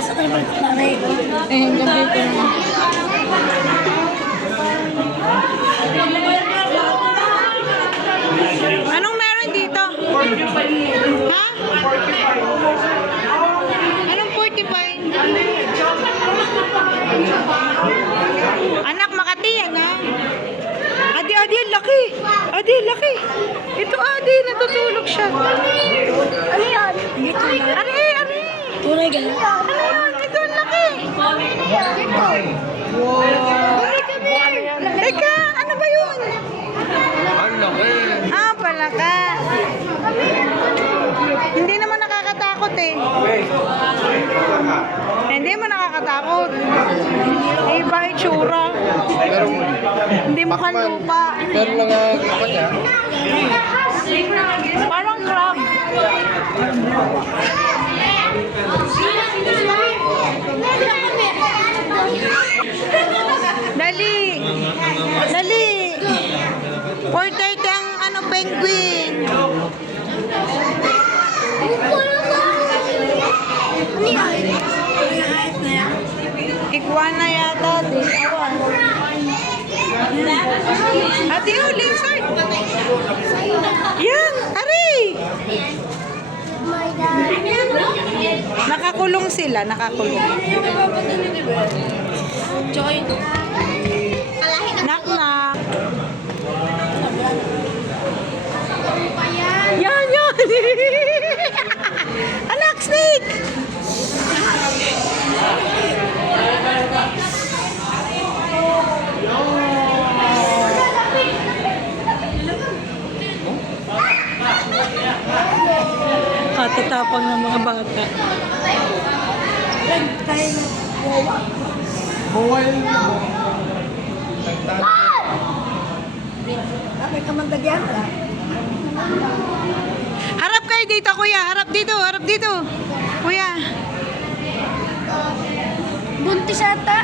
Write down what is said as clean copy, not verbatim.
Sa tabi namin. Eh, hanggang dito naman. Anong meron dito? Ha? Anong 45? Anak, Makati yan, ha? Adi, Adi, ang laki. Adi, ang laki. Ito, Adi, natutulog siya. Ano yan? Ari, Ari. Tunay ganun. Ano yun? Ito, ang laki. Wow. Teka, ano ba yun? Ang laki. Ah, palaka. Hindi naman nakakatakot eh. Hindi mo nakakatakot. Iba itsura. Hindi mo lupa. Pero nangagapa niya. Parang crab. Dali. Dali. 4:30 ang ano, penguin. Ano yan? Iguana yata. Awan. Ate, oh, lizard. Yan, ari. My God. Nakakulong sila, nakakulong. Knock knock. Yan, yan. Anak, snake. Katatapang ng mga bata. May kamandagyan. Harap kayo dito, kuya. Harap dito, harap dito. Kuya. Buntis ata.